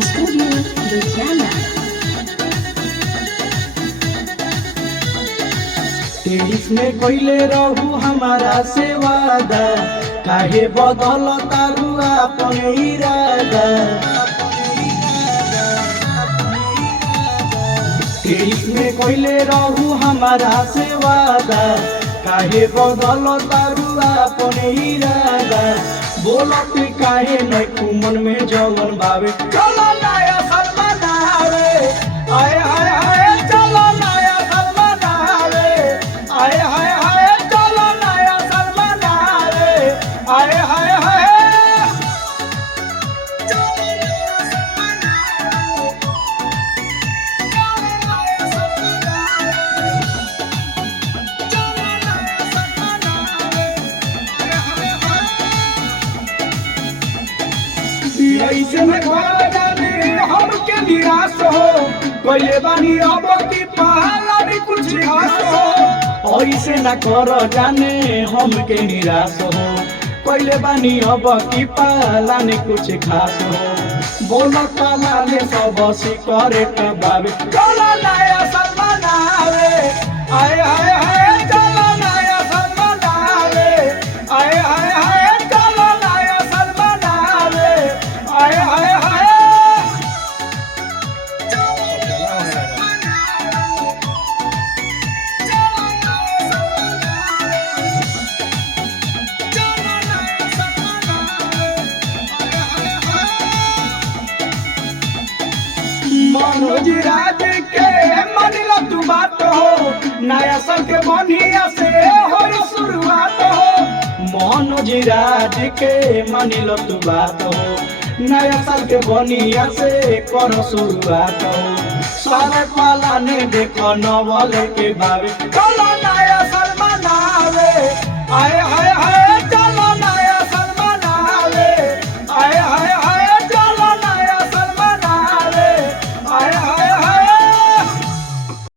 Studio Ludhiana. तेईस में कोइले रहू हमारा से वादा, काहे बदल तारू अपन इरादा। तेईस में कोइले रहू हमारा से वादा, काहे बदल तारू अपन इरादा। बोलत काहे नहीं मन में जवन बावे, चलो नया साल मनावे। आए हाय हाय चलो नया साल मनावे। आए हाय हाय चलो नया साल मनावे। आए हाय हाय ऐसे में घर जाने हमके निराश हो, पहले बानी अब की पहला भी कुछ खास हो। ऐसे न कर जाने हमके निराश हो, पहले बानी अब की पहला ने कुछ खास हो। बोलो काला ने सब करे बाबे, चलो नया साल मनावे। आए हाय हाय चलो नया साल मनावे। आए हाय हाय चलो नया साल मनावे। आए हाय हाय मनोज राज के मानिला तू बात हो, नया साल के बनिया से हो शुरुआत हो। मनोज राज के मानिला तू बात हो, नया साल के बनिया से कर शुरुआत हो। सारे पाला ने देखो नवल के बारे, चलो